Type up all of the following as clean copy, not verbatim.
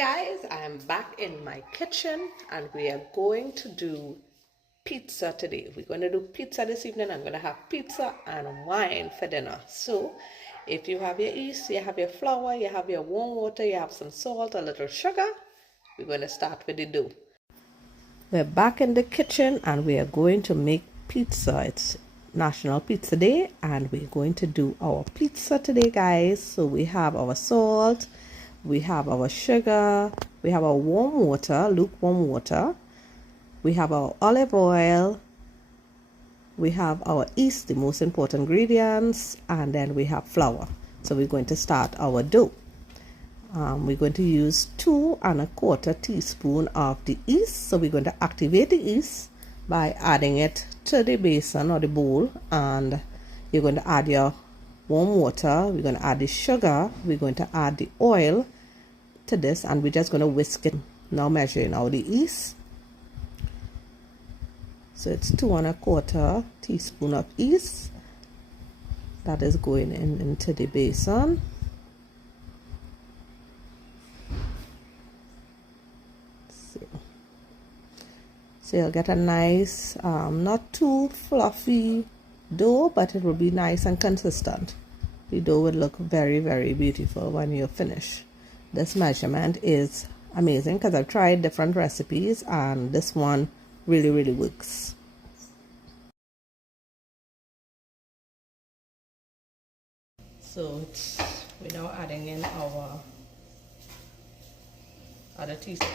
Guys, I am back in my kitchen and we are going to do pizza today. We're going to do pizza this evening. I'm going to have pizza and wine for dinner. So if you have your yeast, you have your flour, you have your warm water, you have some salt, a little sugar, we're going to start with the dough. We're back in the kitchen and we are going to make pizza. It's National Pizza Day and we're going to do our pizza today, guys. So we have our salt, we have our sugar, we have our warm water, lukewarm water, we have our olive oil, we have our yeast, the most important ingredients, and then we have flour. So we're going to start our dough. We're going to use 2 1/4 teaspoon of the yeast. So we're going to activate the yeast by adding it to the basin or the bowl, and you're going to add your warm water, we're going to add the sugar, we're going to add the oil to this, and we're just going to whisk it. Now measuring out the yeast. So it's 2 1/4 teaspoon of yeast that is going into the basin. So you'll get a nice, not too fluffy dough, but it will be nice and consistent. The dough will look very, very beautiful when you're finished. This measurement is amazing because I've tried different recipes and this one really, really works. So we're now adding in our other teaspoon,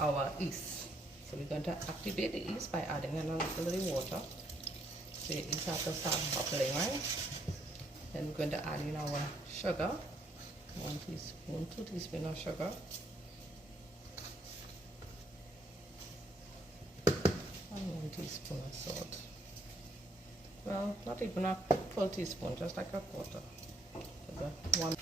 our yeast. So we're going to activate the yeast by adding in a little water. So the yeast has to start bubbling, right? Then we're going to add in our sugar, 1 teaspoon, 2 teaspoons of sugar. And 1 teaspoon of salt. Well, not even a full teaspoon, just like a quarter. One.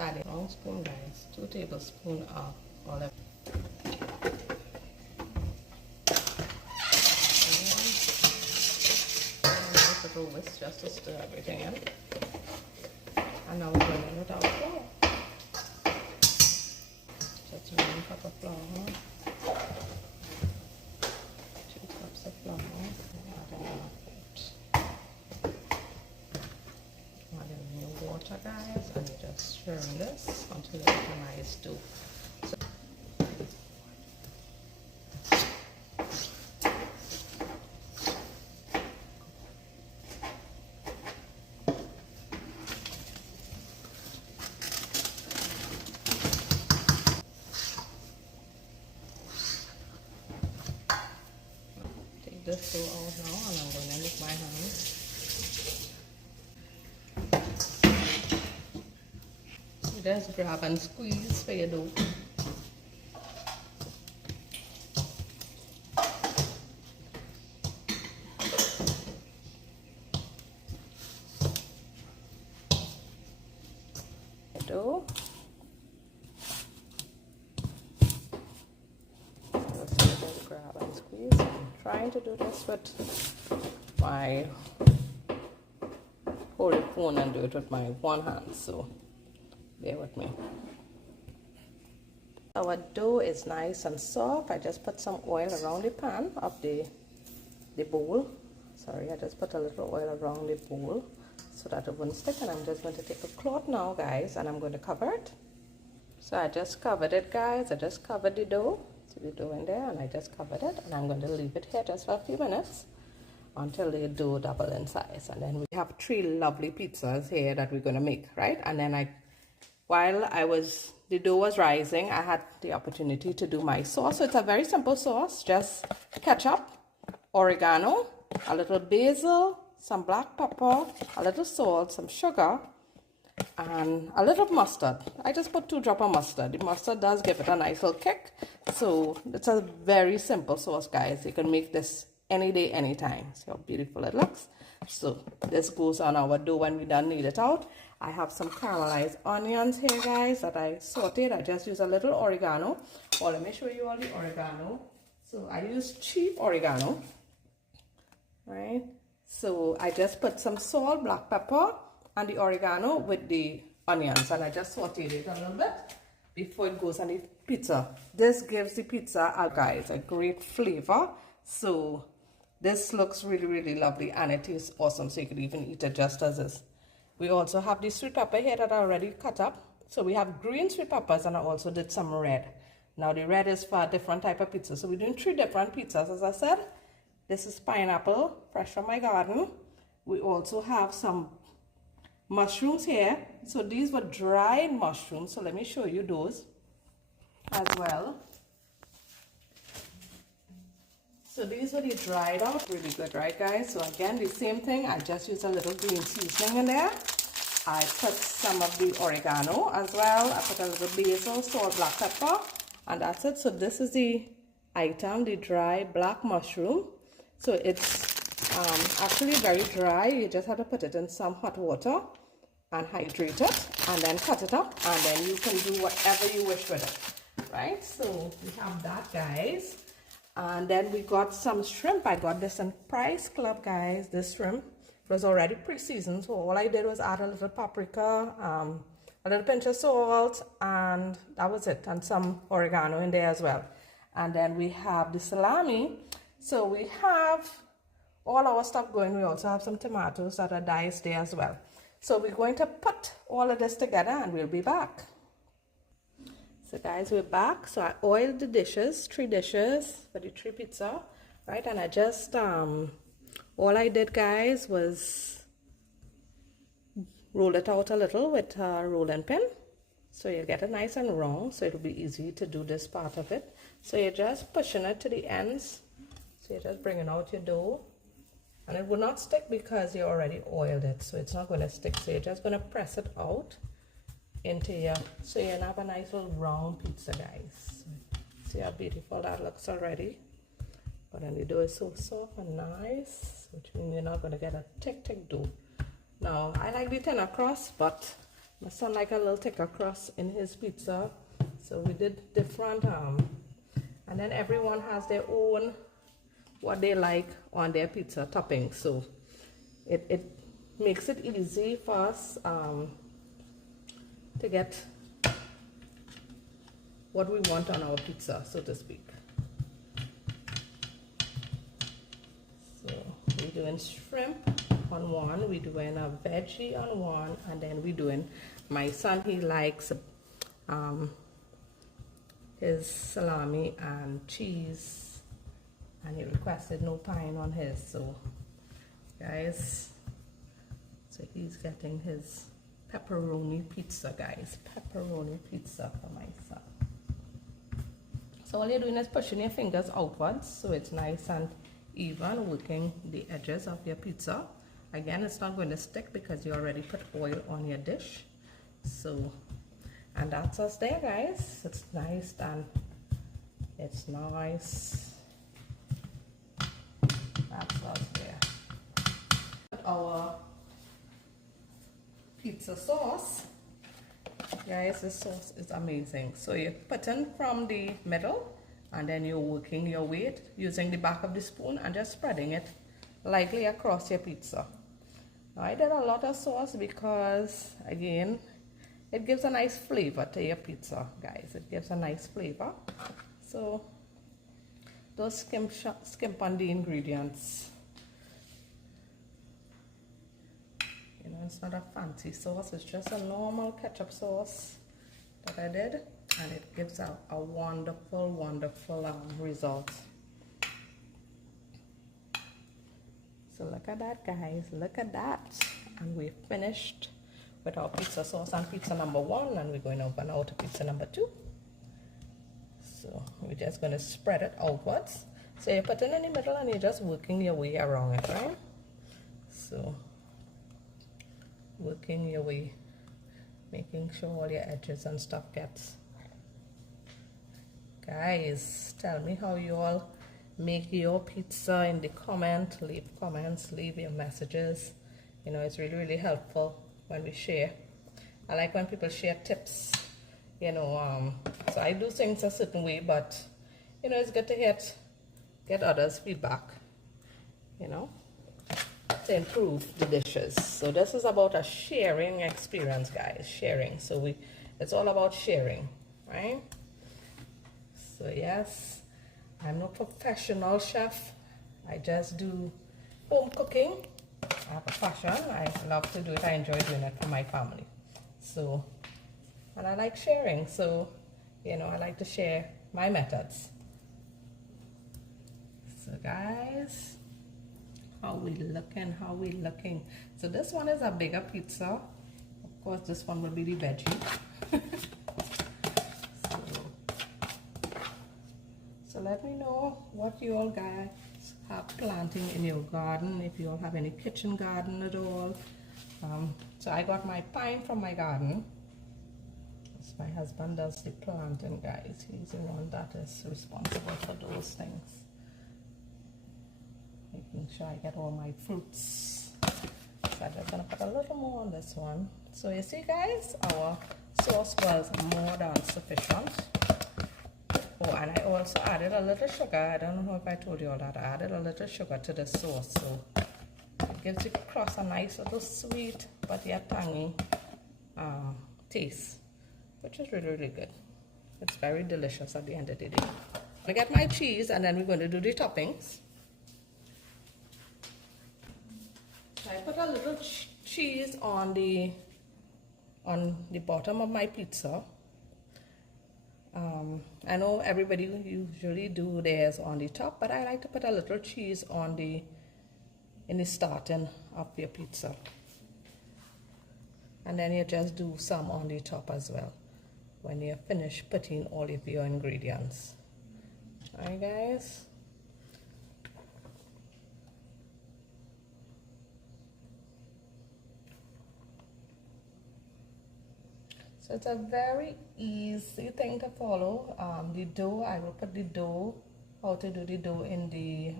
Adding 1 spoon, guys, 2 tablespoons of olive. A little whisk just to stir everything in. And now we're going to let our flour. Just 1 cup of flour, 2 cups of flour, adding your water, guys, and you're just stirring this until it's a nice dough. So take this dough out now, and I'm going to lick my hands. Just grab and squeeze for your dough. Dough. Just grab and squeeze. I'm trying to do this with my hold the phone and do it with my one hand, so bear with me. Our dough is nice and soft. I just put some oil around the pan of the bowl. Sorry, I just put a little oil around the bowl so that it won't stick, and I'm just going to take a cloth now, guys, and I'm going to cover it. So I just covered it, guys. I just covered the dough. See the dough in there, and I just covered it, and I'm going to leave it here just for a few minutes until the dough double in size. And then we have 3 lovely pizzas here that we're going to make, right? And then while the dough was rising, I had the opportunity to do my sauce. So it's a very simple sauce, just ketchup, oregano, a little basil, some black pepper, a little salt, some sugar, and a little mustard. I just put 2 drops of mustard. The mustard does give it a nice little kick. So it's a very simple sauce, guys. You can make this any day, anytime. See how beautiful it looks. So this goes on our dough when we done knead it out. I have some caramelized onions here, guys, that I sauteed. I just use a little oregano. Well, let me show you all the oregano. So I use cheap oregano, right? So I just put some salt, black pepper, and the oregano with the onions, and I just sauteed it a little bit before it goes on the pizza. This gives the pizza, guys, a great flavor. So this looks really, really lovely, and it is awesome. So you could even eat it just as is. We also have the sweet pepper here that I already cut up. So we have green sweet peppers, and I also did some red. Now the red is for a different type of pizza. So we're doing 3 different pizzas, as I said. This is pineapple, fresh from my garden. We also have some mushrooms here. So these were dried mushrooms. So let me show you those as well. So these were the dried out, really good, right guys? So again, the same thing, I just used a little green seasoning in there. I put some of the oregano as well. I put a little basil, salt, black pepper, and that's it. So this is the item, the dry black mushroom. So it's actually very dry. You just have to put it in some hot water and hydrate it, and then cut it up, and then you can do whatever you wish with it, right? So we have that, guys. And then we got some shrimp. I got this in Price Club, guys. This shrimp was already pre-seasoned, so all I did was add a little paprika, a little pinch of salt, and that was it, and some oregano in there as well. And then we have the salami. So we have all our stuff going. We also have some tomatoes that are diced there as well. So we're going to put all of this together, and we'll be back. So guys, we're back. So I oiled the dishes, 3 dishes for the 3 pizza, right? And I just all I did, guys, was roll it out a little with a rolling pin, so you get it nice and round, so it'll be easy to do this part of it. So you're just pushing it to the ends, so you're just bringing out your dough, and it will not stick because you already oiled it, so it's not going to stick. So you're just going to press it out into your, so you have a nice little round pizza, guys. See how beautiful that looks already. But then the dough is so soft and nice, which means you're not going to get a thick dough. Now I like the thinner crust, but my son like a little thicker crust in his pizza, so we did different and then everyone has their own what they like on their pizza topping, so it makes it easy for us to get what we want on our pizza, so to speak. So we're doing shrimp on one, we're doing a veggie on one, and then we're doing, my son, he likes his salami and cheese, and he requested no pine on his, so guys, so he's getting his pepperoni pizza, guys, pepperoni pizza for my son. So all you're doing is pushing your fingers outwards so it's nice and even, working the edges of your pizza. Again, it's not going to stick because you already put oil on your dish. So, and that's us there, guys. It's nice and it's nice. That's us there. Our pizza sauce, guys, this sauce is amazing. So you put in from the middle, and then you're working your way using the back of the spoon and just spreading it lightly across your pizza. Now, I did a lot of sauce because, again, it gives a nice flavor to your pizza, guys. It gives a nice flavor. So don't skimp on the ingredients. You know, it's not a fancy sauce, it's just a normal ketchup sauce that I did, and it gives a wonderful, wonderful result. So look at that, guys, look at that. And we've finished with our pizza sauce on pizza number 1, and we're going over now to pizza number 2. So we're just going to spread it outwards. So you put it in the middle and you're just working your way around it, right? So working your way, making sure all your edges and stuff gets. Guys, tell me how you all make your pizza in the comments. Leave comments, leave your messages. You know, it's really, really helpful when we share. I like when people share tips, you know. So I do things a certain way, but you know, it's good to get get others' feedback, you know, to improve the dishes. So this is about a sharing experience, guys. Sharing. So it's all about sharing, right? So yes, I'm no professional chef. I just do home cooking. I have a passion. I love to do it. I enjoy doing it for my family. So, and I like sharing. So, you know, I like to share my methods. So guys, how we looking? So this one is a bigger pizza. Of course, this one will be the veggie. So let me know what you all guys have planting in your garden, if you all have any kitchen garden at all. So I got my pine from my garden. So my husband does the planting, guys. He's the one that is responsible for those things. Making sure I get all my fruits. So I'm just gonna put a little more on this one. So you see, guys, our sauce was more than sufficient. Oh, and I also added a little sugar. I don't know if I told you all that. I added a little sugar to the sauce, so it gives the crust a nice little sweet but yet tangy taste, which is really, really good. It's very delicious at the end of the day. I get my cheese, and then we're going to do the toppings. So I put a little cheese on the bottom of my pizza. I know everybody usually do theirs on the top, but I like to put a little cheese in the starting of your pizza, and then you just do some on the top as well when you finish putting all of your ingredients. Alright, guys. So it's a very easy thing to follow. The dough, I will put the dough, how to do the dough in the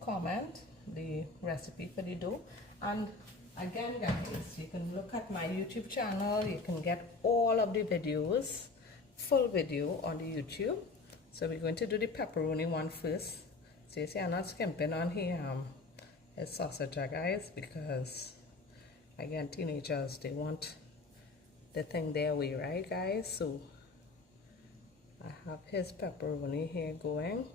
comment, the recipe for the dough. And again, guys, you can look at my YouTube channel. You can get all of the videos, full video on the YouTube. So we're going to do the pepperoni one first. So you see, I'm not skimping on here. It's sausage, guys, because again, teenagers, they want the thing their way, right, guys? So I have his pepperoni here going.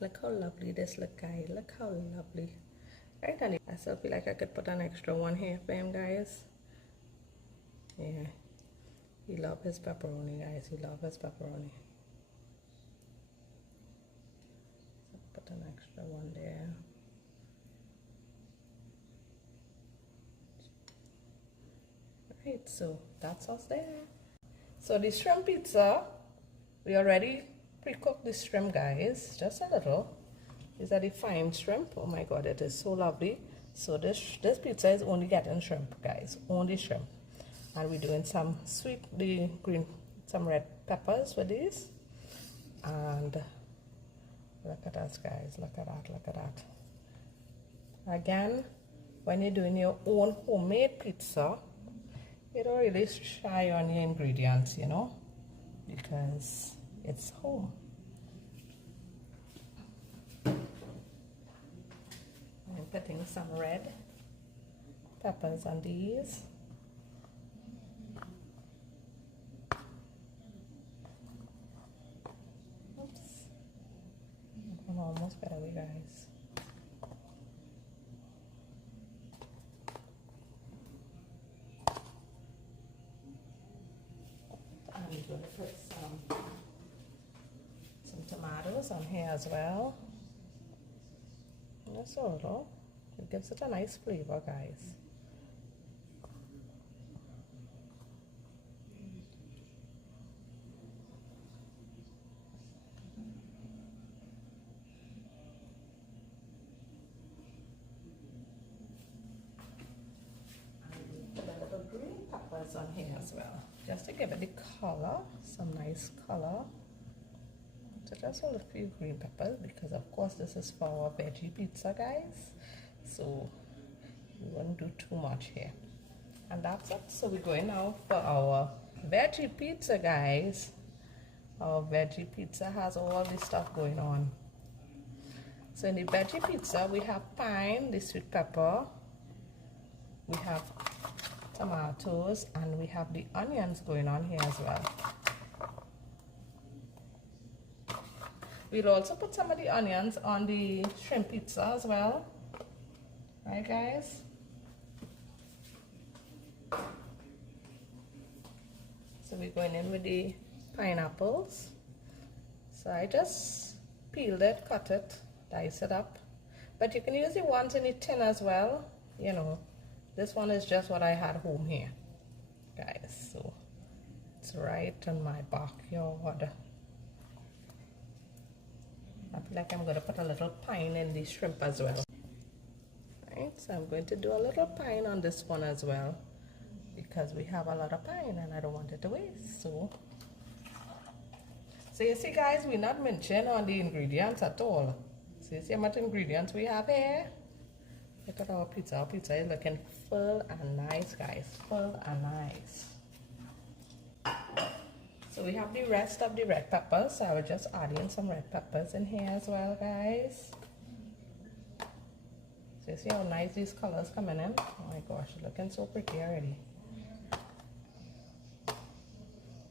Look how lovely this look, guys. Look how lovely. Right, and I still feel like I could put an extra one here for him, guys. Yeah, he loves his pepperoni, guys. He loves his pepperoni. So put an extra one there. Right, so that's us there. So the shrimp pizza, we already pre-cooked the shrimp, guys, just a little. These are the fine shrimp. Oh my god, it is so lovely. So this pizza is only getting shrimp, guys, only shrimp. And we're doing some some red peppers with these. And look at us, guys, look at that, look at that. Again, when you're doing your own homemade pizza, you don't really shy on your ingredients, you know, because it's home. I'm putting some red peppers on these. Oops. I'm almost got away, guys. I'm going to put some tomatoes on here as well. Just a little. It gives it a nice flavor, guys. Put a little green peppers on here as well, just to give it the color, some nice color. So just a few green peppers, because of course this is for our veggie pizza, guys. So we won't do too much here. And that's it. So we're going now for our veggie pizza, guys. Our veggie pizza has all this stuff going on. So in the veggie pizza, we have pine, the sweet pepper, we have tomatoes, and we have the onions going on here as well. We'll also put some of the onions on the shrimp pizza as well. Right, guys? So we're going in with the pineapples. So I just peeled it, cut it, dice it up. But you can use the ones in the tin as well. You know, this one is just what I had home here, guys. So it's right in my backyard. I feel like I'm going to put a little pine in the shrimp as well. Right, so I'm going to do a little pine on this one as well, because we have a lot of pine and I don't want it to waste. So you see, guys, we're not mentioning on the ingredients at all. So you see how much ingredients we have here? Look at our pizza. Our pizza is looking full and nice, guys. Full and nice. So we have the rest of the red peppers. So I will just add in some red peppers in here as well, guys. So you see how nice these colors coming in? Oh my gosh, looking so pretty already.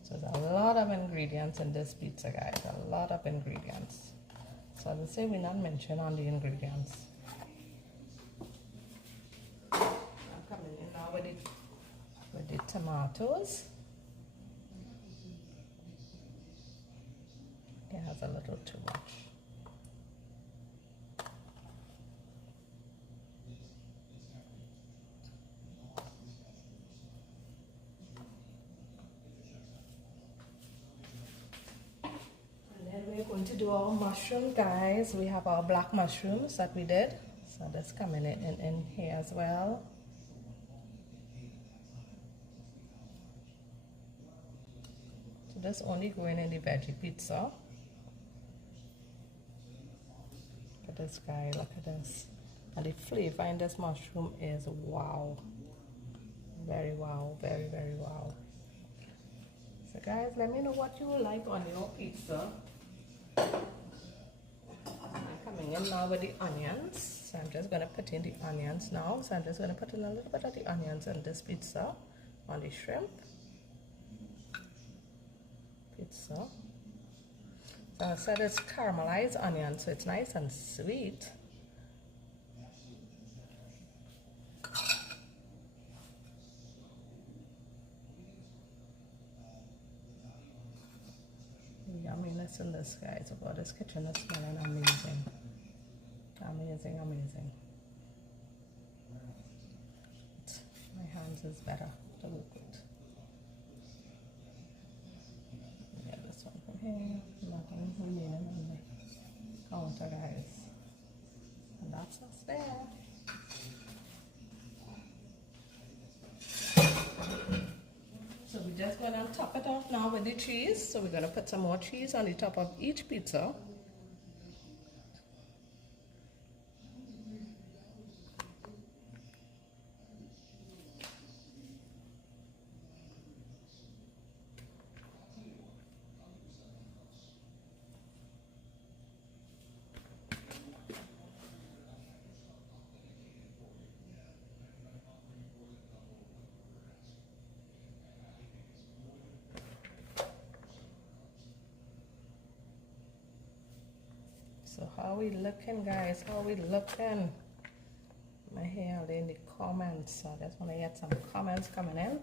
So there's a lot of ingredients in this pizza, guys. A lot of ingredients. So as I say, we're not mentioning on the ingredients. I'm coming in now with the tomatoes. It has a little too much. We're going to do our mushroom, guys. We have our black mushrooms that we did, so that's coming in here as well. So that's only going in the veggie pizza. Look at this, guy, look at this. And the flavor in this mushroom is wow. Very wow, very, very wow. So guys, let me know what you would like on your pizza. I'm coming in now with the onions. So I'm just going to put in the onions now. So I'm just going to put in a little bit of the onions in this pizza, on the shrimp pizza. So I said it's caramelized onion, so it's nice and sweet. Yumminess in this, guys. Oh God, this kitchen is smelling amazing. Amazing, amazing. My hands is better to work with. Yeah, this one from here. Nothing remaining on the counter, guys. And that's us there. So we're just going to top it off now with the cheese. So we're going to put some more cheese on the top of each pizza. So how we looking, guys? How we looking? My hair in the comments. So I just want to get some comments coming in.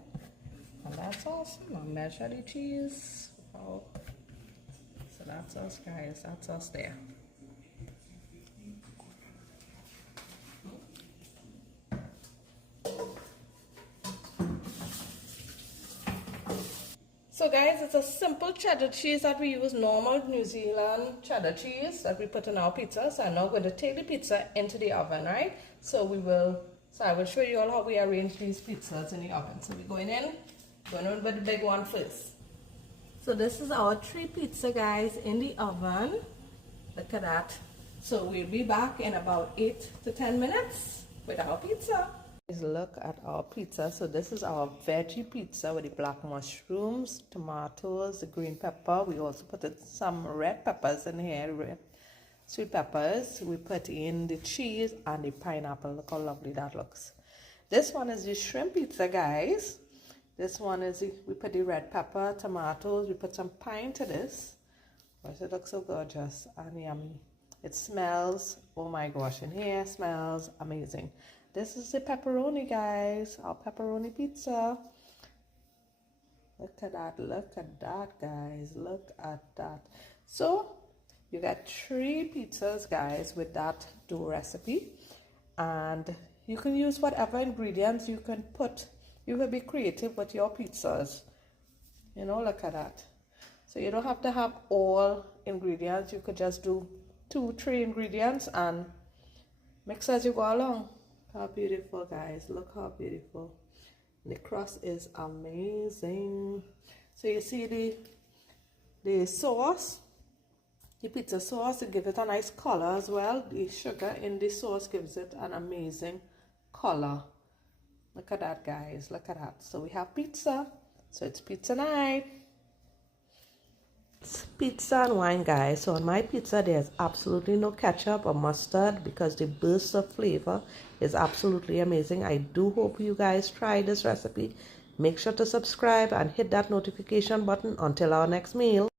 And that's awesome. I'll measure the cheese. Oh. So that's us, guys. That's us there. So guys, it's a simple cheddar cheese that we use, normal New Zealand cheddar cheese that we put in our pizza. So I'm now going to take the pizza into the oven, right? So I will show you all how we arrange these pizzas in the oven. So we're going in with the big one first. So this is our 3 pizza, guys, in the oven. Look at that. So we'll be back in about 8 to 10 minutes with our pizza. Look at our pizza. So this is our veggie pizza with the black mushrooms, tomatoes, the green pepper. We also put some red peppers in here, red sweet peppers. We put in the cheese and the pineapple. Look how lovely that looks. This one is the shrimp pizza, guys. This one is we put the red pepper, tomatoes. We put some pine to this. Does it look so gorgeous and yummy? It smells, oh my gosh, in here smells amazing. This is the pepperoni, guys, our pepperoni pizza. Look at that, guys, look at that. So you got 3 pizzas, guys, with that dough recipe, and you can use whatever ingredients you can put. You will be creative with your pizzas, you know. Look at that. So you don't have to have all ingredients. You could just do 2-3 ingredients and mix as you go along. How beautiful, guys. Look how beautiful. The crust is amazing. So you see the sauce, the pizza sauce, to give it a nice color as well. The sugar in the sauce gives it an amazing color. Look at that, guys. Look at that. So we have pizza. So it's pizza night. Pizza and wine, guys. So on my pizza there's absolutely no ketchup or mustard because the burst of flavor is absolutely amazing. I do hope you guys try this recipe. Make sure to subscribe and hit that notification button. Until our next meal.